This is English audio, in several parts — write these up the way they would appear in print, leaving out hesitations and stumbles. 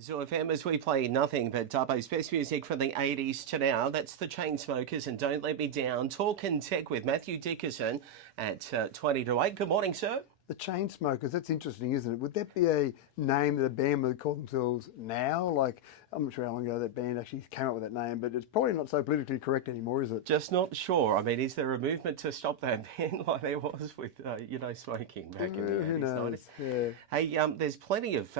Zoo FM as we play nothing but Dubbo's best music from the 80s to now. That's the Chainsmokers and Don't Let Me Down. Talking Tech with Matthew Dickerson at 20 to 8. Good morning, sir. The Chainsmokers, that's interesting, isn't it? Would that be a name that a band would call themselves now? Like, I'm not sure how long ago that band actually came up with that name, but it's probably not so politically correct anymore, is it? Just not sure. I mean, is there a movement to stop that ban like there was with, smoking back in the Who 80s, knows? 90s? Yeah. Hey, there's plenty of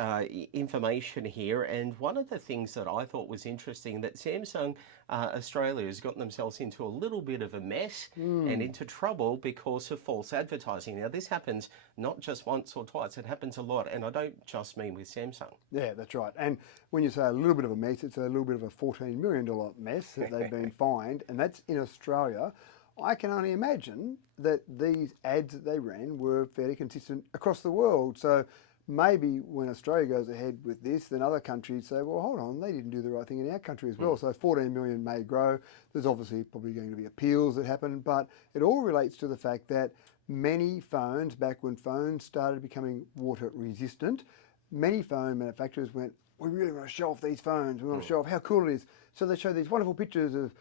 information here, and one of the things that I thought was interesting that Samsung Australia has gotten themselves into a little bit of a mess and into trouble because of false advertising. Now, this happens not just once or twice, it happens a lot, and I don't just mean with Samsung. Yeah, that's right. And when you say a little bit of a mess, it's a little bit of a $14 million mess that they've been fined, and that's in Australia. I can only imagine that these ads that they ran were fairly consistent across the world. So maybe when Australia goes ahead with this, then other countries say, well, hold on, they didn't do the right thing in our country as well. So 14 million may grow. There's obviously probably going to be appeals that happen, but it all relates to the fact that many phones, back when phones started becoming water resistant, many phone manufacturers went, we really want to show off these phones. We want to show off how cool it is. So they show these wonderful pictures of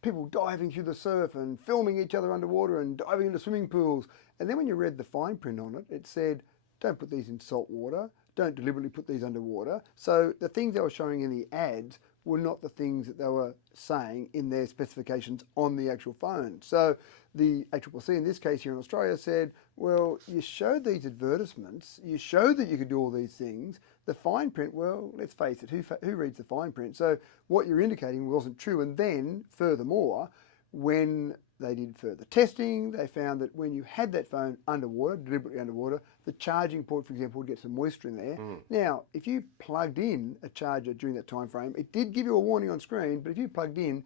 people diving through the surf and filming each other underwater and diving into swimming pools. And then when you read the fine print on it, it said, don't put these in salt water. Don't deliberately put these underwater. So the things they were showing in the ads were not the things that they were saying in their specifications on the actual phone. So the ACCC in this case here in Australia said, well, you showed these advertisements, you showed that you could do all these things. The fine print, well, let's face it, who reads the fine print? So what you're indicating wasn't true. And then, furthermore, when they did further testing, they found that when you had that phone underwater, deliberately underwater, the charging port, for example, would get some moisture in there. Now, if you plugged in a charger during that time frame, it did give you a warning on screen, but if you plugged in,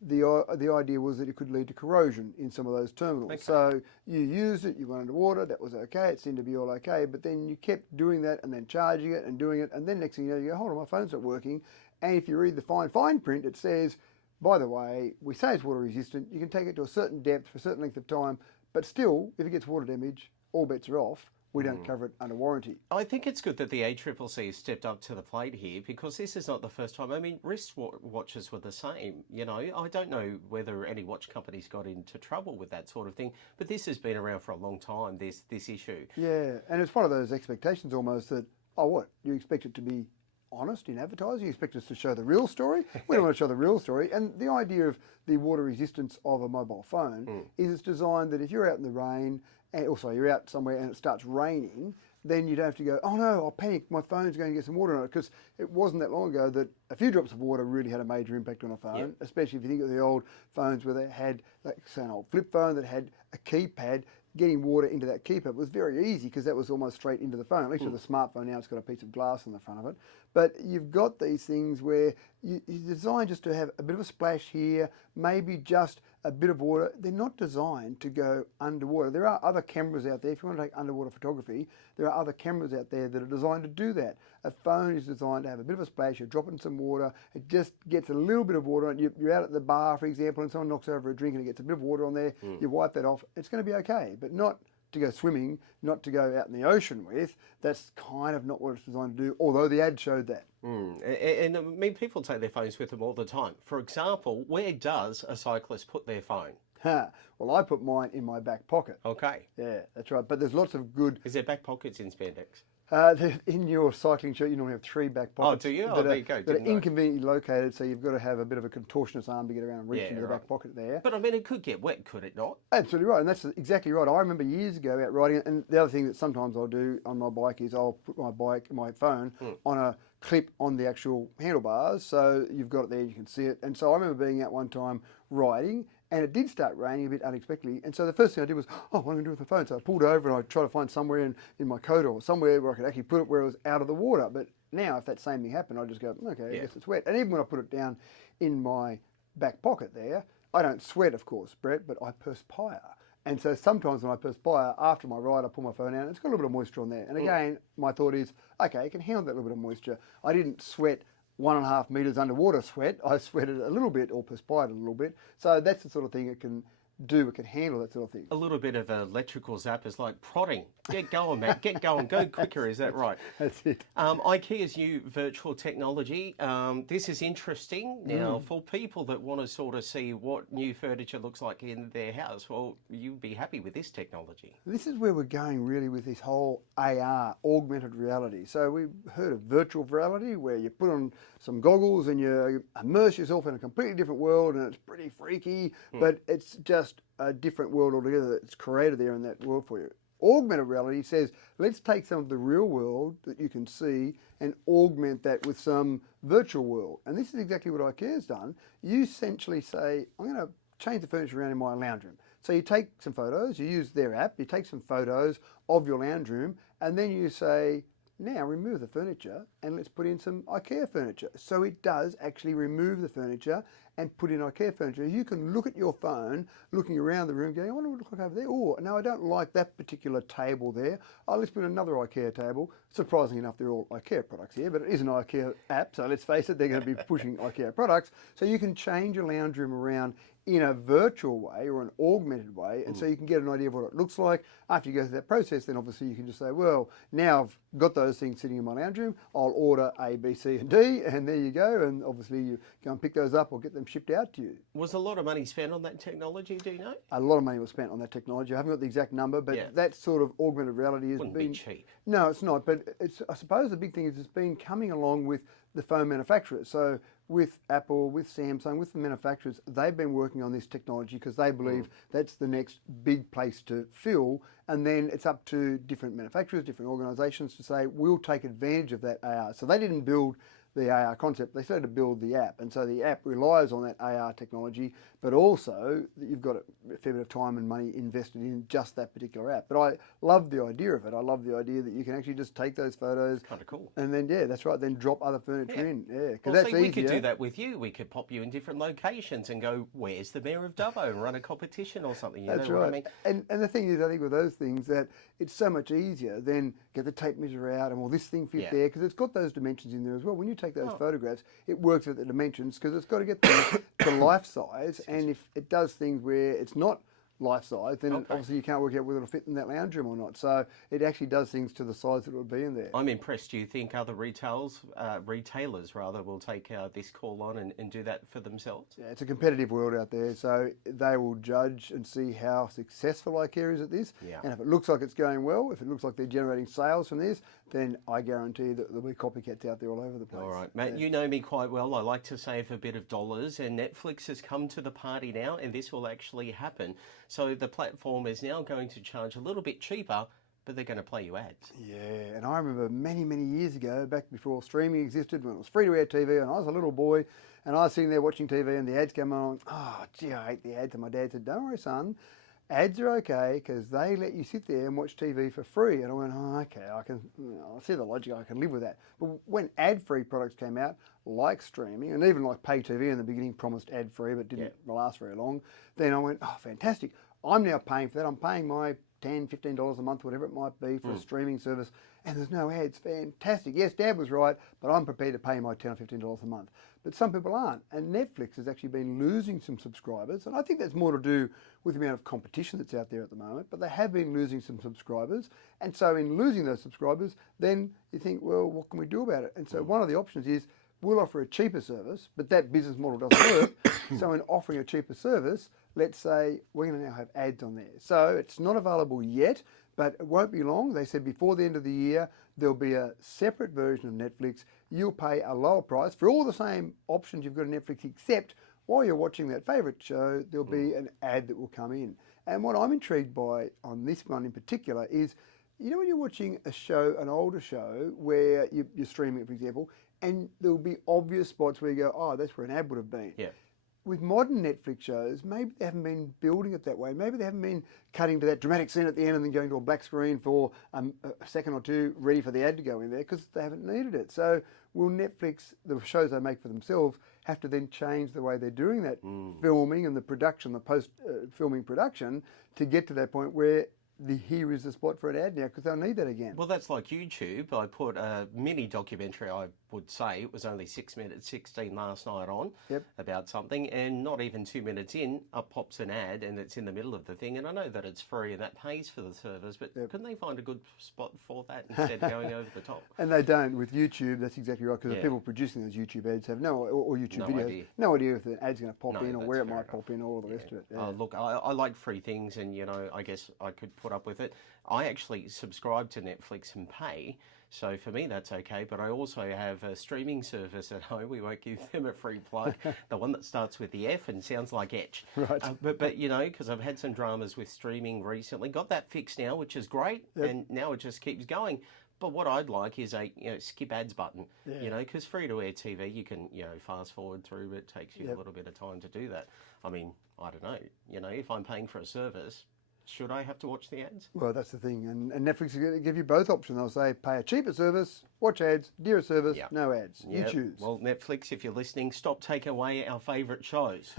the idea was that it could lead to corrosion in some of those terminals. Okay. So you used it, you went underwater, that was okay, it seemed to be all okay, but then you kept doing that and then charging it and doing it, and then next thing you know, you go, hold on, my phone's not working. And if you read the fine print, it says, by the way, we say it's water resistant, you can take it to a certain depth for a certain length of time, but still, if it gets water damage, all bets are off. We don't cover it under warranty. I think it's good that the ACCC has stepped up to the plate here because this is not the first time. I mean, watches were the same. You know, I don't know whether any watch companies got into trouble with that sort of thing, but this has been around for a long time, this issue. Yeah, and it's one of those expectations almost that, oh, what? You expect it to be honest in advertising? You expect us to show the real story? We don't want to show the real story. And the idea of the water resistance of a mobile phone is it's designed that if you're out in the rain, and also you're out somewhere and it starts raining, then you don't have to go, oh no, I'll panic, my phone's going to get some water on it. Because it wasn't that long ago that a few drops of water really had a major impact on a phone, especially if you think of the old phones where they had, like say an old flip phone that had a keypad. Getting water into that keypad was very easy because that was almost straight into the phone. At least with a smartphone now, it's got a piece of glass on the front of it. But you've got these things where you're designed just to have a bit of a splash here, maybe just a bit of water. They're not designed to go underwater. There are other cameras out there. If you want to take underwater photography, there are other cameras out there that are designed to do that. A phone is designed to have a bit of a splash. You're dropping some water. It just gets a little bit of water on. You're out at the bar, for example, and someone knocks over a drink and it gets a bit of water on there. You wipe that off. It's going to be okay, but not to go swimming, not to go out in the ocean with. That's kind of not what it's designed to do, although the ad showed that. And I mean, people take their phones with them all the time. For example, where does a cyclist put their phone? Well, I put mine in my back pocket. Okay. Yeah, that's right. But there's lots of good... Is there back pockets in spandex? In your cycling shirt, you normally have 3 back pockets. Oh, do you? That there you go. That are inconveniently located, so you've got to have a bit of a contortionist arm to get around and reach into the back pocket there. But I mean, it could get wet, could it not? Absolutely right, and that's exactly right. I remember years ago out riding, and the other thing that sometimes I'll do on my bike is I'll put my phone on a clip on the actual handlebars, so you've got it there, you can see it. And so I remember being out one time riding, and it did start raining a bit unexpectedly. And so the first thing I did was, what am I going to do with the phone? So I pulled over and I tried to find somewhere in my coat or somewhere where I could actually put it where it was out of the water. But now if that same thing happened, I just go, okay, I guess it's wet. And even when I put it down in my back pocket there, I don't sweat, of course, Brett, but I perspire. And so sometimes when I perspire after my ride, I pull my phone out and it's got a little bit of moisture on there. And again, my thought is, okay, it can handle that little bit of moisture. I didn't sweat 1.5 meters underwater sweat. I sweated a little bit or perspired a little bit. So that's the sort of thing that can do, it can handle that sort of thing. A little bit of electrical zap is like prodding. Get going, Matt. Get going. Go quicker. Is that right? That's it. IKEA's new virtual technology. This is interesting. Now, for people that want to sort of see what new furniture looks like in their house, well, you'd be happy with this technology. This is where we're going really with this whole AR, augmented reality. So we've heard of virtual reality, where you put on some goggles and you immerse yourself in a completely different world, and it's pretty freaky, but it's just a different world altogether that's created there in that world for you. Augmented reality says, let's take some of the real world that you can see and augment that with some virtual world. And this is exactly what IKEA's done. You essentially say, I'm going to change the furniture around in my lounge room. So you take some photos, you use their app, you take some photos of your lounge room, and then you say, now remove the furniture and let's put in some IKEA furniture. So it does actually remove the furniture and put in IKEA furniture. You can look at your phone, looking around the room, going, I wonder what it looks like over there. Oh, no, I don't like that particular table there. Oh, let's put another IKEA table. Surprisingly enough, they're all IKEA products here, but it is an IKEA app, so let's face it, they're going to be pushing IKEA products. So you can change your lounge room around in a virtual way or an augmented way, and so you can get an idea of what it looks like. After you go through that process, then obviously you can just say, well, now I've got those things sitting in my lounge room, I'll order A, B, C and D, and there you go, and obviously you go and pick those up or get them shipped out to you. Was a lot of money spent on that technology, do you know? A lot of money was spent on that technology. I haven't got the exact number, but that sort of augmented reality has Wouldn't been... be cheap. No, it's not, but it's, I suppose the big thing is it's been coming along with the phone manufacturers. So with Apple, with Samsung, with the manufacturers, they've been working on this technology because they believe that's the next big place to fill. And then it's up to different manufacturers, different organisations to say, we'll take advantage of that AR. So they didn't build the AR concept, they started to build the app. And so the app relies on that AR technology, but also you've got a fair bit of time and money invested in just that particular app. But I love the idea of it. I love the idea that you can actually just take those photos. Kind of cool. And then, yeah, that's right, then drop other furniture in. Yeah, because Well, that's see, easier. we could do that with you. We could pop you in different locations and go, where's the Mayor of Dubbo, and run a competition or something. You That's know right. what I mean? And the thing is, I think with those things, that it's so much easier than get the tape measure out and will this thing fit there, because it's got those dimensions in there as well. When you take those photographs, it works with the dimensions because it's got to get them to life size. And if it does things where it's not life size, then obviously you can't work out whether it'll fit in that lounge room or not. So it actually does things to the size that it would be in there. I'm impressed. Do you think other retailers will take this call on and do that for themselves? Yeah, it's a competitive world out there, so they will judge and see how successful IKEA is at this. Yeah. And if it looks like it's going well, if it looks like they're generating sales from this, then I guarantee that there'll be copycats out there all over the place. All right, Matt, you know me quite well. I like to save a bit of dollars, and Netflix has come to the party now, and this will actually happen. So the platform is now going to charge a little bit cheaper, but they're going to play you ads. Yeah, and I remember many, many years ago, back before streaming existed, when it was free-to-air TV, and I was a little boy, and I was sitting there watching TV, and the ads came on. Oh, gee, I hate the ads. And my dad said, don't worry, son. Ads are okay because they let you sit there and watch TV for free. And I went, oh, okay, I see the logic, I can live with that. But when ad-free products came out, like streaming, and even like pay TV in the beginning promised ad-free but didn't last very long, then I went, oh, fantastic. I'm now paying for that. I'm paying my $10, $15 a month, whatever it might be, for a streaming service, and there's no ads. Fantastic. Yes, Dad was right, but I'm prepared to pay my $10 or $15 a month. But some people aren't, and Netflix has actually been losing some subscribers, and I think that's more to do with the amount of competition that's out there at the moment, but they have been losing some subscribers, and so in losing those subscribers, then you think, well, what can we do about it? And so one of the options is, we'll offer a cheaper service, but that business model doesn't work. So in offering a cheaper service, let's say we're going to now have ads on there. So it's not available yet, but it won't be long. They said before the end of the year, there'll be a separate version of Netflix. You'll pay a lower price for all the same options you've got on Netflix, except while you're watching that favourite show, there'll be an ad that will come in. And what I'm intrigued by on this one in particular is, you know, when you're watching a show, an older show, where you're streaming it, for example, and there'll be obvious spots where you go, oh, that's where an ad would have been. Yeah. With modern Netflix shows, maybe they haven't been building it that way. Maybe they haven't been cutting to that dramatic scene at the end and then going to a black screen for a second or two ready for the ad to go in there because they haven't needed it. So will Netflix, the shows they make for themselves, have to then change the way they're doing that filming and the production, the post-filming production, to get to that point where here is the spot for an ad now because they'll need that again. Well, that's like YouTube. I put a mini documentary, I would say. It was only 6 minutes 16 last night on about something, and not even 2 minutes in, up pops an ad, and it's in the middle of the thing. And I know that it's free and that pays for the service, but couldn't they find a good spot for that instead of going over the top? And they don't with YouTube. That's exactly right, because the people producing those YouTube ads have or YouTube videos, no idea if the ad's going to pop in or where it might pop in or all the rest of it. Yeah. Look, I like free things, and I guess I could put up with it. I actually subscribe to Netflix and pay, so for me that's okay. But I also have a streaming service at home. We won't give them a free plug. The one that starts with the F and sounds like Etch. Right. But because I've had some dramas with streaming recently, got that fixed now, which is great, and now it just keeps going. But what I'd like is a skip ads button, because free-to-air TV you can fast forward through, but it takes you a little bit of time to do that. I mean, I don't know, if I'm paying for a service, should I have to watch the ads? Well, that's the thing, and Netflix is going to give you both options. They'll say pay a cheaper service, watch ads, dearer service, no ads. You choose. Well, Netflix, if you're listening, stop taking away our favourite shows.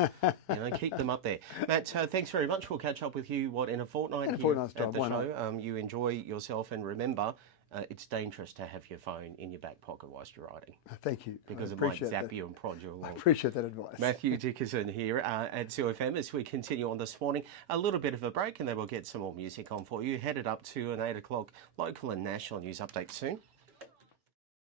Keep them up there. Matt, thanks very much. We'll catch up with you in a fortnight. In a fortnight's time, at the why show. You enjoy yourself, and remember, it's dangerous to have your phone in your back pocket whilst you're riding. Thank you. Because it might zap you and prod you along. I appreciate that advice. Matthew Dickerson here at ZooFM as we continue on this morning. A little bit of a break, and then we'll get some more music on for you. Headed up to an 8 o'clock local and national news update soon.